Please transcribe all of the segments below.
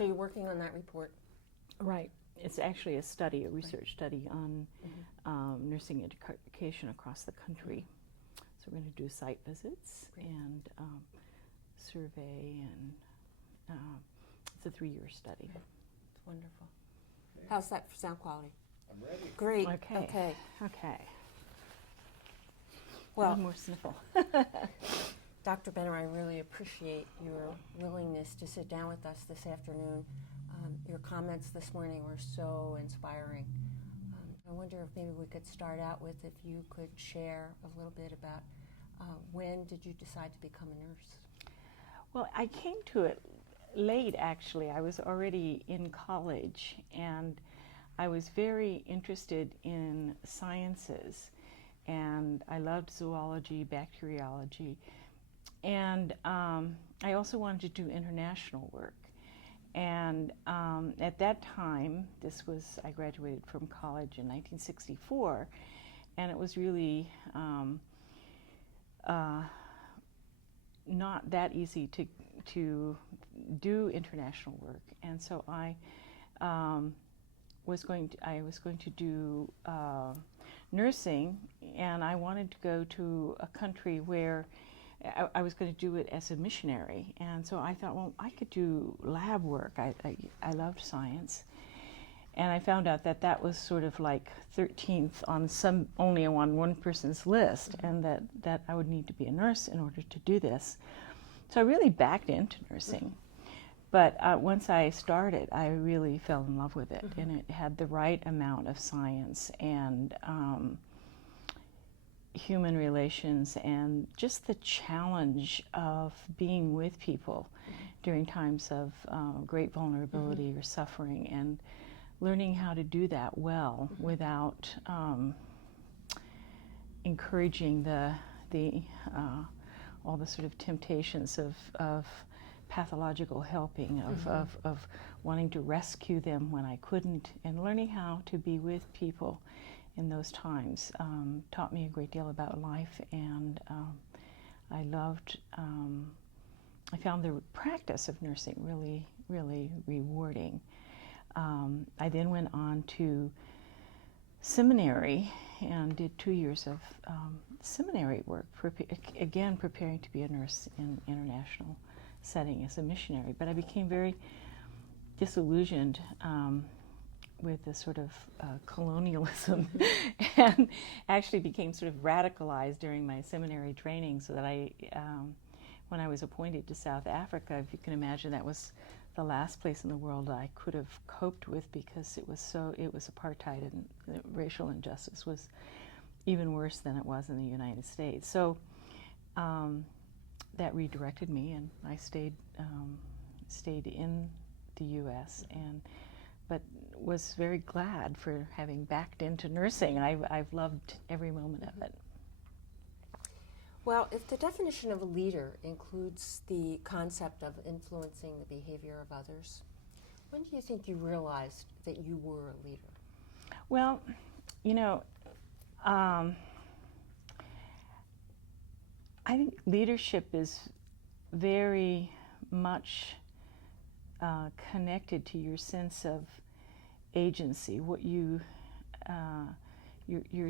So you're working on that report? Right. It's actually a study, a research study on nursing education across the country. So we're going to do site visits and survey, and it's a 3-year study. It's wonderful. How's that for sound quality? I'm ready. Great. Okay. Okay. Well, one more sniffle. Dr. Benner, I really appreciate your willingness to sit down with us this afternoon. Your comments this morning were so inspiring. I wonder if maybe we could start out with if you could share a little bit about when did you decide to become a nurse? Well, I came to it late, actually. I was already in college, and I was very interested in sciences, and I loved zoology, bacteriology, and I also wanted to do international work. And at that time, I graduated from college in 1964, and it was really not that easy to do international work. And so I was going to do nursing, and I wanted to go to a country where I was going to do it as a missionary. And so I thought, well, I could do lab work. I loved science. And I found out that that was sort of like 13th on only on one person's list, and that I would need to be a nurse in order to do this. So I really backed into nursing. But once I started, I really fell in love with it, and it had the right amount of science and human relations, and just the challenge of being with people during times of great vulnerability or suffering, and learning how to do that well without encouraging all the sort of temptations of pathological helping, of wanting to rescue them when I couldn't, and learning how to be with people in those times taught me a great deal about life, and I found the practice of nursing really, really rewarding. I then went on to seminary and did 2 years of seminary work, again preparing to be a nurse in international setting as a missionary. But I became very disillusioned with the sort of colonialism and actually became sort of radicalized during my seminary training, so that when I was appointed to South Africa, if you can imagine, that was the last place in the world I could have coped with, because it was apartheid, and the racial injustice was even worse than it was in the United States. So that redirected me, and I stayed in the U.S. but was very glad for having backed into nursing. I've loved every moment of it. Well, if the definition of a leader includes the concept of influencing the behavior of others, when do you think you realized that you were a leader? Well, I think leadership is very much connected to your sense of agency, what your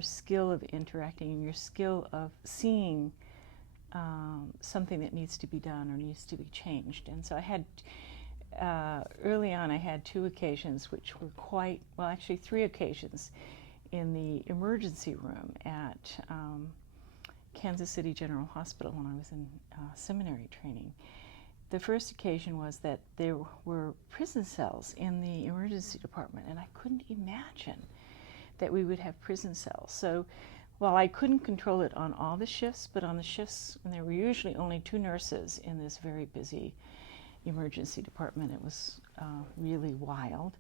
skill of interacting, and your skill of seeing something that needs to be done or needs to be changed. And so I had, early on, I had 2 occasions which were actually 3 occasions in the emergency room at Kansas City General Hospital when I was in seminary training. The first occasion was that there were prison cells in the emergency department, and I couldn't imagine that we would have prison cells. So while I couldn't control it on all the shifts, but on the shifts when there were usually only 2 nurses in this very busy emergency department, it was really wild.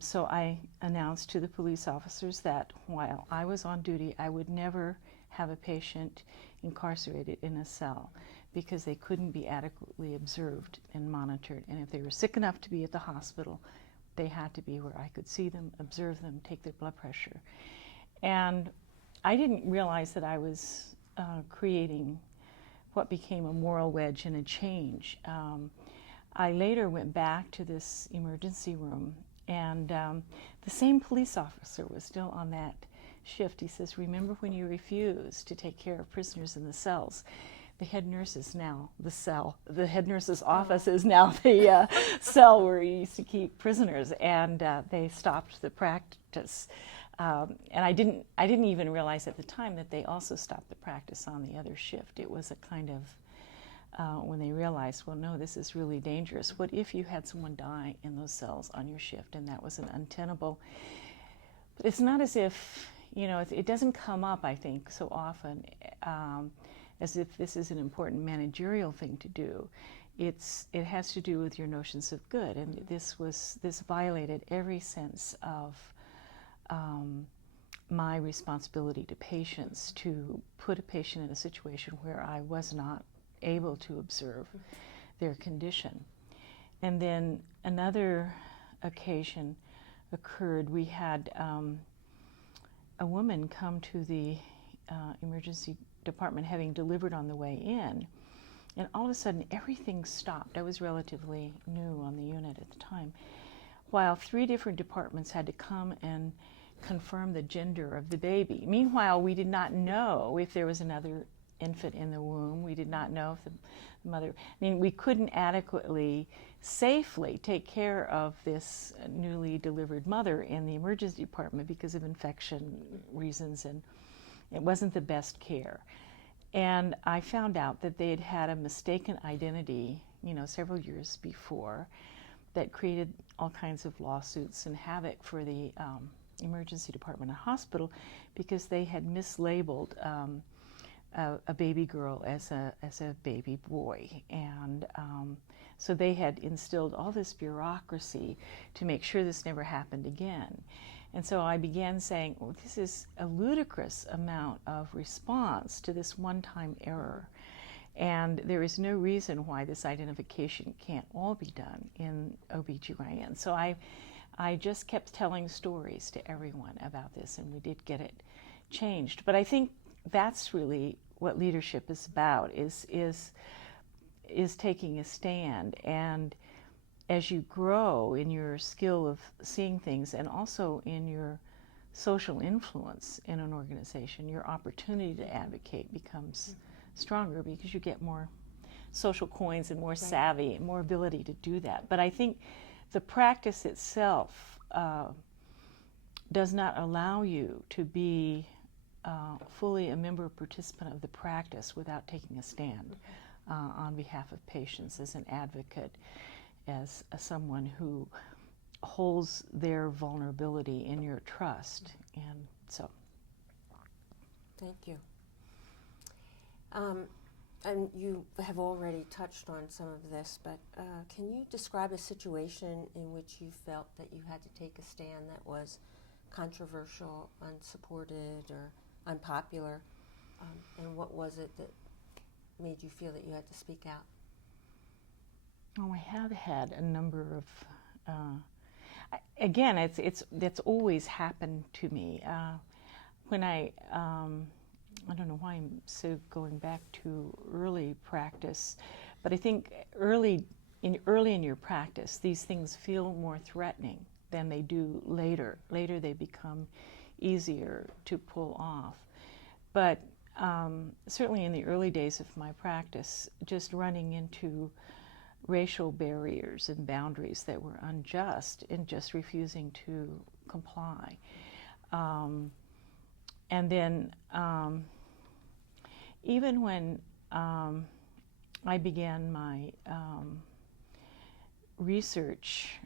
So I announced to the police officers that while I was on duty, I would never have a patient incarcerated in a cell, because they couldn't be adequately observed and monitored. And if they were sick enough to be at the hospital, they had to be where I could see them, observe them, take their blood pressure. And I didn't realize that I was creating what became a moral wedge and a change. I later went back to this emergency room, and the same police officer was still on that shift. He says, "Remember when you refused to take care of prisoners in the cells? The head nurse is now the cell. The head nurse's office is now the cell where you used to keep prisoners," and they stopped the practice. And I didn't even realize at the time that they also stopped the practice on the other shift. It was a kind of when they realized, well, no, this is really dangerous. What if you had someone die in those cells on your shift? And that was an untenable. But it's not as if, you know, it doesn't come up, I think, so often as if this is an important managerial thing to do. It has to do with your notions of good, and this violated every sense of my responsibility to patients, to put a patient in a situation where I was not able to observe their condition. And then another occasion occurred. We had a woman come to the emergency department having delivered on the way in, and all of a sudden everything stopped. I was relatively new on the unit at the time, while 3 different departments had to come and confirm the gender of the baby. Meanwhile, we did not know if there was another infant in the womb. We did not know if the mother, I mean, we couldn't adequately, safely take care of this newly delivered mother in the emergency department because of infection reasons, and it wasn't the best care. And I found out that they had had a mistaken identity, you know, several years before that created all kinds of lawsuits and havoc for the emergency department and hospital because they had mislabeled a baby girl as a baby boy, and so they had instilled all this bureaucracy to make sure this never happened again. And so I began saying, well, this is a ludicrous amount of response to this one-time error, and there is no reason why this identification can't all be done in OBGYN. So I just kept telling stories to everyone about this, and we did get it changed. But I think that's really what leadership is about, is taking a stand. And as you grow in your skill of seeing things and also in your social influence in an organization, your opportunity to advocate becomes stronger because you get more social coins and more savvy and more ability to do that. But I think the practice itself does not allow you to be fully a member or participant of the practice without taking a stand on behalf of patients as an advocate, as someone who holds their vulnerability in your trust. And so. Thank you. And you have already touched on some of this, but can you describe a situation in which you felt that you had to take a stand that was controversial, unsupported, or unpopular, and what was it that made you feel that you had to speak out? Oh, I have had a number of. Again, that's always happened to me. When I don't know why I'm so going back to early practice, but I think early in your practice, these things feel more threatening than they do later. Later, they become easier to pull off. But certainly in the early days of my practice, just running into racial barriers and boundaries that were unjust and just refusing to comply. And then even when I began my research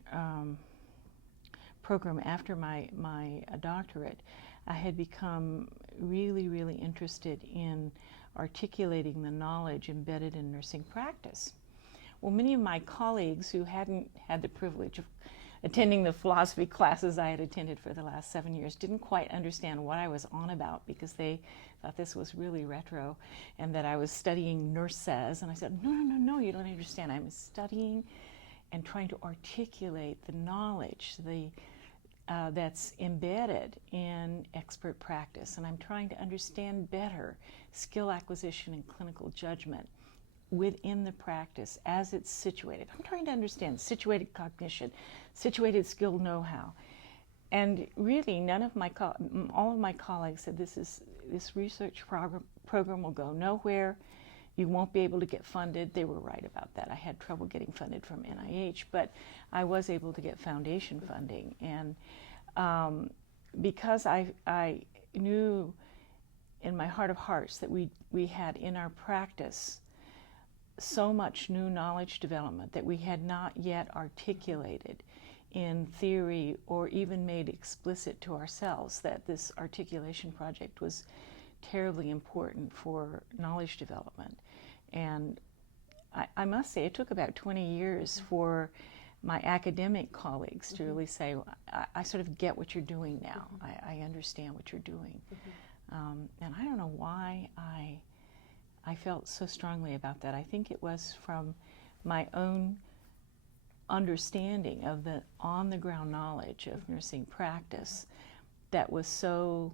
program after my doctorate, I had become really, really interested in articulating the knowledge embedded in nursing practice. Well, many of my colleagues who hadn't had the privilege of attending the philosophy classes I had attended for the last 7 years didn't quite understand what I was on about because they thought this was really retro and that I was studying nurses. And I said, no, you don't understand. I'm studying and trying to articulate the knowledge that's embedded in expert practice. And I'm trying to understand better skill acquisition and clinical judgment within the practice as it's situated. I'm trying to understand situated cognition, situated skill know-how. And really, all of my colleagues said this research program will go nowhere. You won't be able to get funded. They were right about that. I had trouble getting funded from NIH, but I was able to get foundation funding. And because I knew in my heart of hearts that we had in our practice so much new knowledge development that we had not yet articulated in theory or even made explicit to ourselves, that this articulation project was terribly important for knowledge development. And I must say, it took about 20 years for my academic colleagues to really say, I sort of get what you're doing now. I understand what you're doing. And I don't know why I felt so strongly about that. I think it was from my own understanding of the on-the-ground knowledge of nursing practice that was so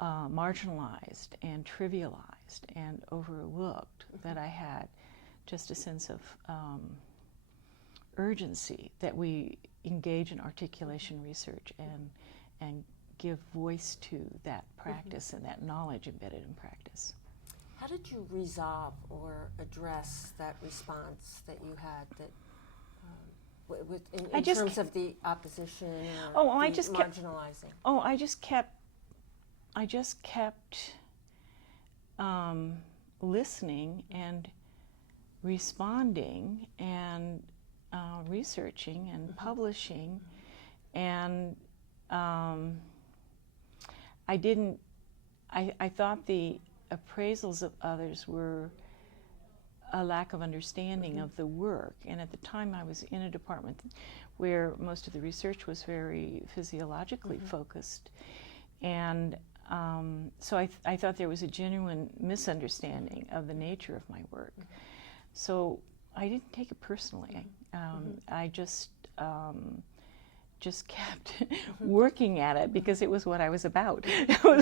marginalized and trivialized and overlooked that I had just a sense of urgency that we engage in articulation research and give voice to that practice and that knowledge embedded in practice. How did you resolve or address that response that you had that in terms of the opposition or marginalizing? I just kept listening and responding and researching and publishing, and I thought the appraisals of others were a lack of understanding of the work. And at the time I was in a department where most of the research was very physiologically focused. And so I thought there was a genuine misunderstanding of the nature of my work. So I didn't take it personally. I just kept working at it because it was what I was about. It was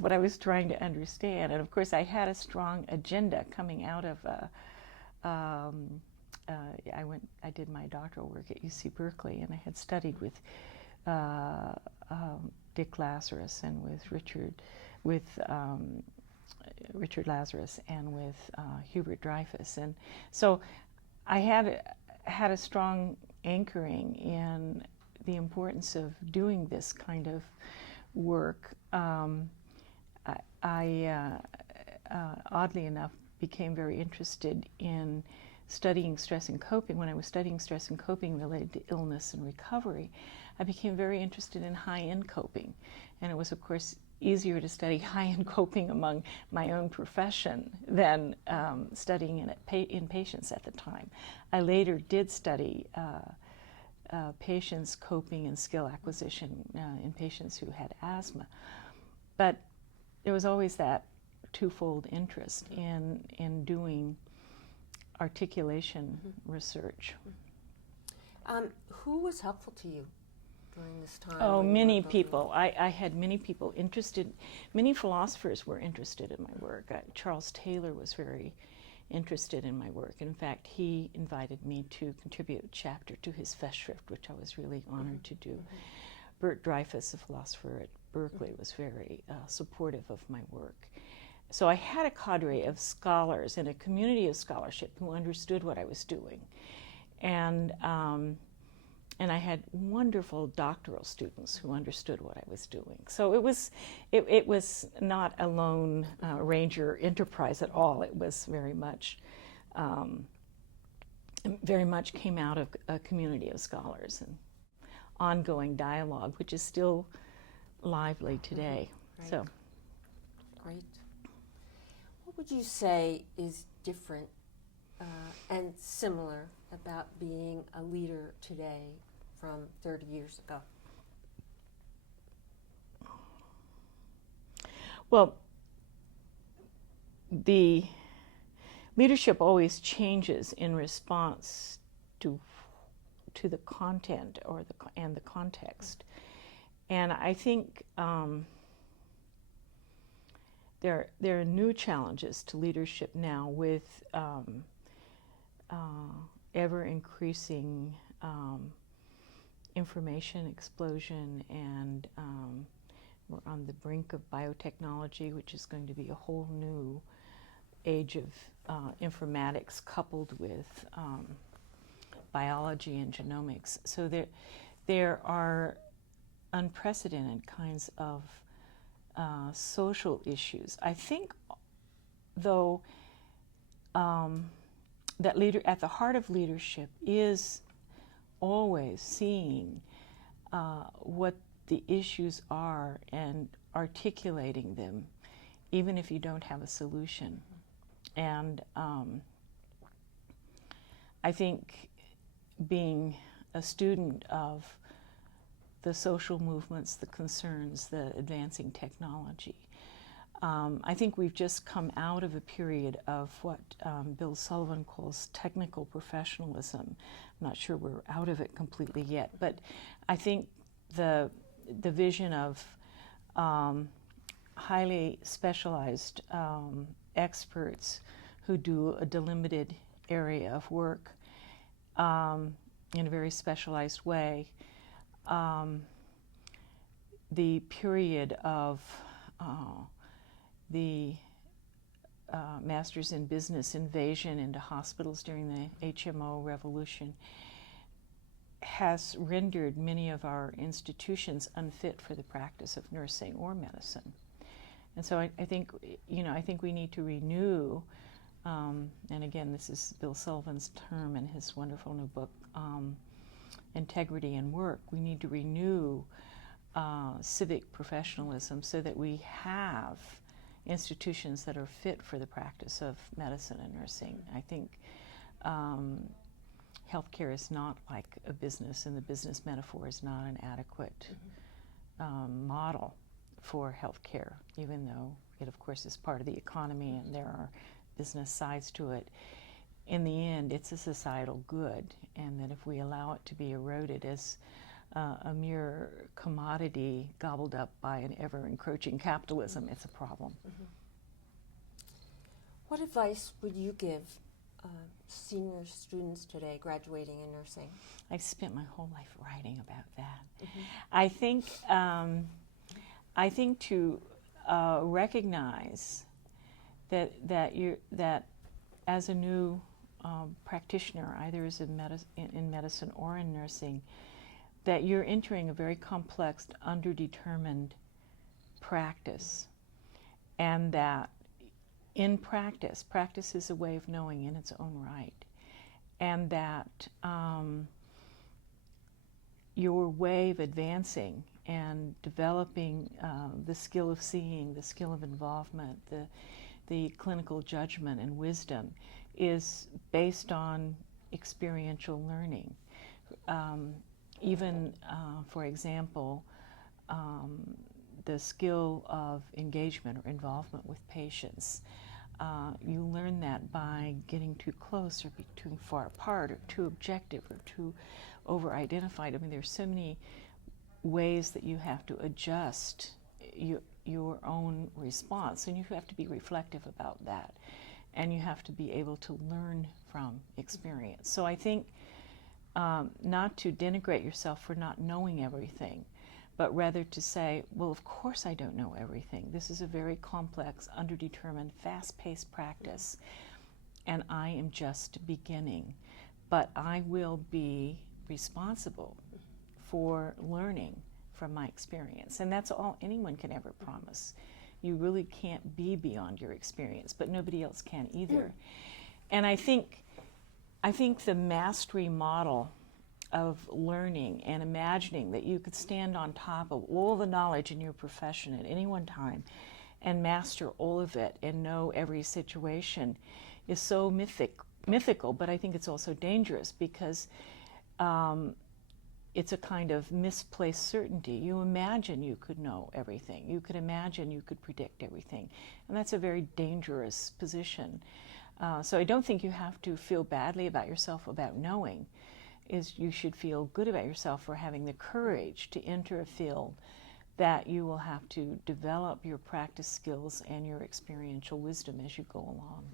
what I was trying to understand. And of course, I had a strong agenda coming out of. I did my doctoral work at UC Berkeley, and I had studied with Dick Lazarus and with Richard Lazarus and with Hubert Dreyfus, and so I had a strong anchoring in the importance of doing this kind of work. I oddly enough became very interested in studying stress and coping. When I was studying stress and coping related to illness and recovery, I became very interested in high-end coping. And it was, of course, easier to study high-end coping among my own profession than studying in patients at the time. I later did study patients' coping and skill acquisition in patients who had asthma. But there was always that twofold interest in doing articulation research. Who was helpful to you during this time? Oh, many people. I had many people interested. Many philosophers were interested in my work. Charles Taylor was very interested in my work. In fact, he invited me to contribute a chapter to his Festschrift, which I was really honored to do. Bert Dreyfus, a philosopher at Berkeley, was very supportive of my work. So I had a cadre of scholars and a community of scholarship who understood what I was doing. And I had wonderful doctoral students who understood what I was doing. So it was not a lone ranger enterprise at all. It was very much came out of a community of scholars and ongoing dialogue, which is still lively today. Right. So, great. What would you say is different and similar about being a leader today from 30 years ago? Well, the leadership always changes in response to the content and the context. And I think there are new challenges to leadership now with ever increasing information explosion, and we're on the brink of biotechnology, which is going to be a whole new age of informatics coupled with biology and genomics. So there are unprecedented kinds of social issues. I think, though, that at the heart of leadership is always seeing what the issues are and articulating them, even if you don't have a solution. And I think being a student of the social movements, the concerns, the advancing technology, I think we've just come out of a period of what Bill Sullivan calls technical professionalism. I'm not sure we're out of it completely yet, but I think the vision of highly specialized experts who do a delimited area of work in a very specialized way, the period of the Masters in Business invasion into hospitals during the HMO revolution has rendered many of our institutions unfit for the practice of nursing or medicine. And so I think we need to renew, and again, this is Bill Sullivan's term in his wonderful new book, Integrity in Work. We need to renew civic professionalism so that we have institutions that are fit for the practice of medicine and nursing. I think healthcare is not like a business, and the business metaphor is not an adequate model for healthcare, even though it, of course, is part of the economy and there are business sides to it. In the end, it's a societal good, and that if we allow it to be eroded as a mere commodity gobbled up by an ever-encroaching capitalism, it's a problem. Mm-hmm. What advice would you give senior students today graduating in nursing? I've spent my whole life writing about that. Mm-hmm. I think to recognize that as a new practitioner, either as in medicine or in nursing, that you're entering a very complex, underdetermined practice, and that in practice is a way of knowing in its own right, and that your way of advancing and developing the skill of seeing, the skill of involvement, the clinical judgment and wisdom is based on experiential learning. Even, for example, the skill of engagement or involvement with patients. You learn that by getting too close or being too far apart or too objective or too over-identified. I mean, there's so many ways that you have to adjust your own response, and you have to be reflective about that, and you have to be able to learn from experience. So I think not to denigrate yourself for not knowing everything, but rather to say, well, of course I don't know everything. This is a very complex, underdetermined, fast-paced practice, and I am just beginning. But I will be responsible for learning from my experience, and that's all anyone can ever promise. You really can't be beyond your experience, but nobody else can either. And I think the mastery model of learning and imagining that you could stand on top of all the knowledge in your profession at any one time and master all of it and know every situation is so mythical, but I think it's also dangerous because it's a kind of misplaced certainty. You imagine you could know everything. You could imagine you could predict everything. And that's a very dangerous position. So I don't think you have to feel badly about yourself about knowing. You should feel good about yourself for having the courage to enter a field that you will have to develop your practice skills and your experiential wisdom as you go along.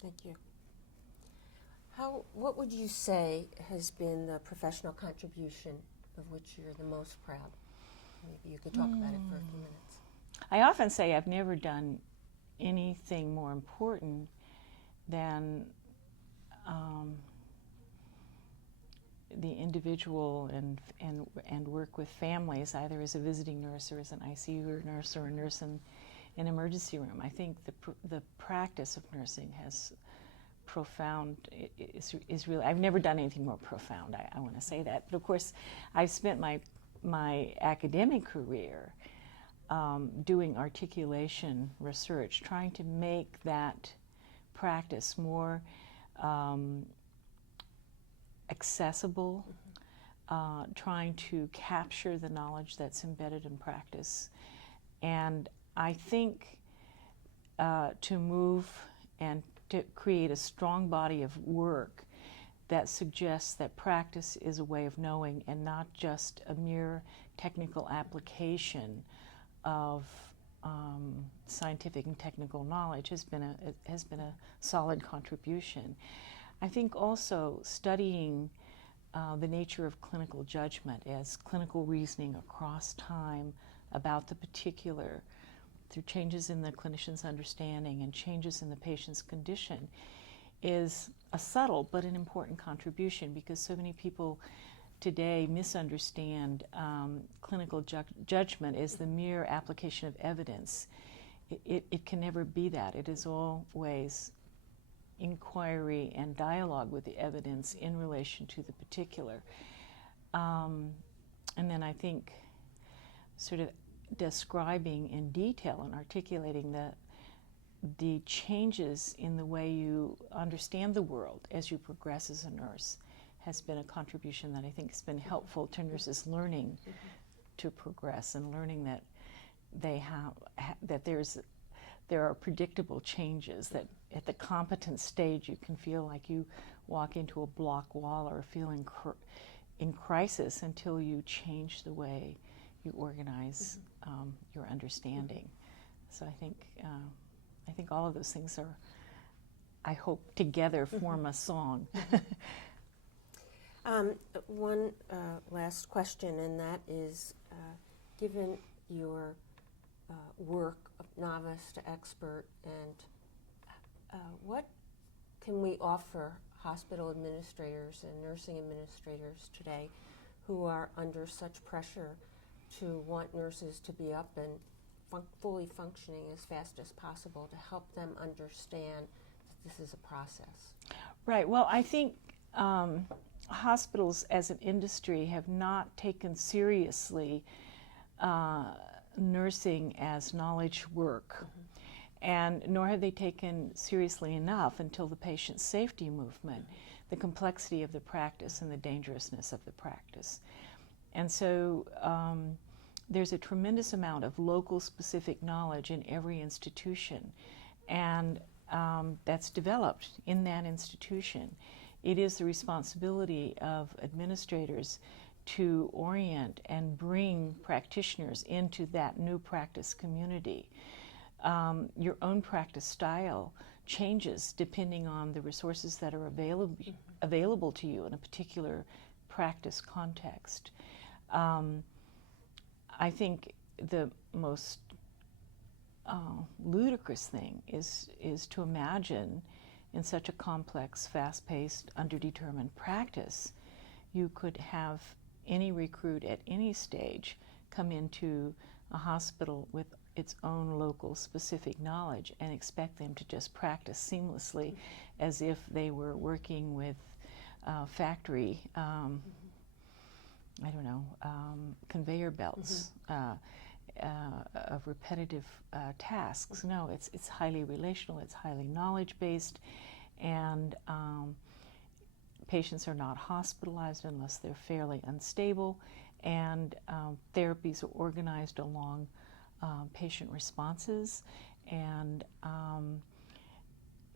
Thank you. What would you say has been the professional contribution of which you're the most proud? Maybe you could talk about it for a few minutes. I often say I've never done anything more important than the individual and work with families, either as a visiting nurse or as an ICU nurse or a nurse in an emergency room. I think the practice of nursing has profound, is really, I've never done anything more profound, I want to say that. But of course, I've spent my academic career doing articulation research, trying to make that practice more accessible, trying to capture the knowledge that's embedded in practice. And I think to move and to create a strong body of work that suggests that practice is a way of knowing and not just a mere technical application of scientific and technical knowledge has been a solid contribution. I think also studying the nature of clinical judgment as clinical reasoning across time about the particular, through changes in the clinician's understanding and changes in the patient's condition, is a subtle but an important contribution, because so many people today misunderstand clinical judgment as the mere application of evidence. It can never be that. It is always inquiry and dialogue with the evidence in relation to the particular. And then I think sort of describing in detail and articulating the changes in the way you understand the world as you progress as a nurse has been a contribution that I think has been helpful to nurses learning to progress and learning that they that there are predictable changes, that at the competent stage you can feel like you walk into a block wall or feel in crisis until you change the way you organize your understanding. So I think all of those things are, I hope, together form a song. One last question, and that is, given your work of novice to expert, and what can we offer hospital administrators and nursing administrators today who are under such pressure to want nurses to be up and fully functioning as fast as possible, to help them understand that this is a process? Right. Well, I think hospitals as an industry have not taken seriously nursing as knowledge work, and nor have they taken seriously enough until the patient safety movement, the complexity of the practice and the dangerousness of the practice. And so there's a tremendous amount of local specific knowledge in every institution, and that's developed in that institution. It is the responsibility of administrators to orient and bring practitioners into that new practice community. Your own practice style changes depending on the resources that are available to you in a particular practice context. I think the most ludicrous thing is to imagine in such a complex, fast-paced, underdetermined practice, you could have any recruit at any stage come into a hospital with its own local specific knowledge and expect them to just practice seamlessly as if they were working with factory, conveyor belts of repetitive tasks. No, it's highly relational, it's highly knowledge-based, and patients are not hospitalized unless they're fairly unstable, and therapies are organized along patient responses, and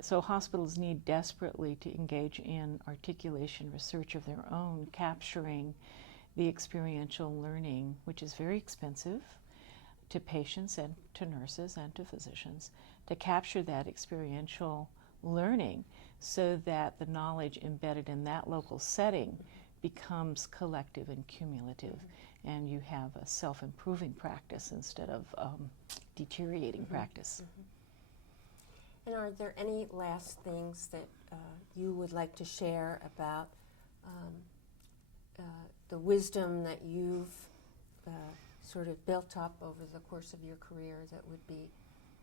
so hospitals need desperately to engage in articulation research of their own, capturing the experiential learning, which is very expensive to patients and to nurses and to physicians, to capture that experiential learning so that the knowledge embedded in that local setting becomes collective and cumulative, and you have a self-improving practice instead of deteriorating practice. And are there any last things that you would like to share about the wisdom that you've sort of built up over the course of your career that would be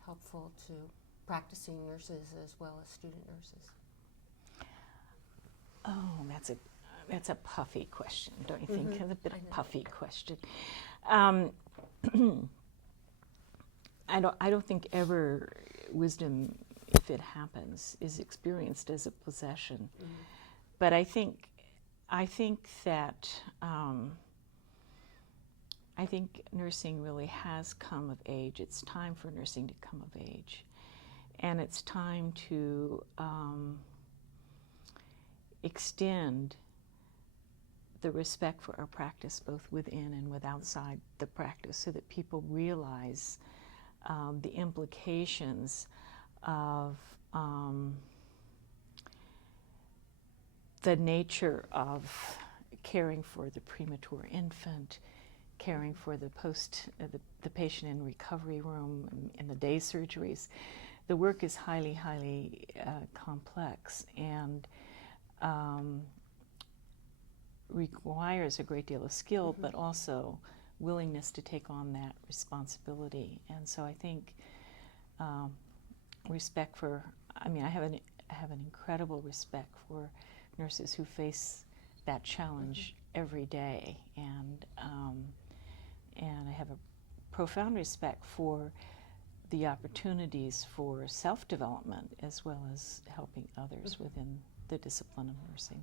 helpful to practicing nurses as well as student nurses? Oh, that's a puffy question, don't you think? It's a bit of a puffy question. I don't think ever wisdom, if it happens, is experienced as a possession. But I think that I think nursing really has come of age. It's time for nursing to come of age, and it's time to extend the respect for our practice both within and outside the practice, so that people realize the implications of the nature of caring for the premature infant, caring for the the patient in recovery room, in the day surgeries. The work is highly, highly complex and requires a great deal of skill, but also willingness to take on that responsibility. And so I think respect for, I have an incredible respect for nurses who face that challenge every day, and I have a profound respect for the opportunities for self-development as well as helping others within the discipline of nursing.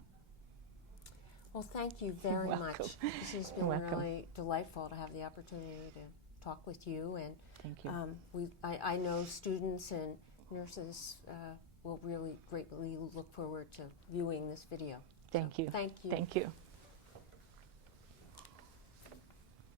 Well, thank you very much. This has been really delightful to have the opportunity to talk with you. And thank you. I know students and nurses will really greatly look forward to viewing this video. Thank you. Thank you. Thank you.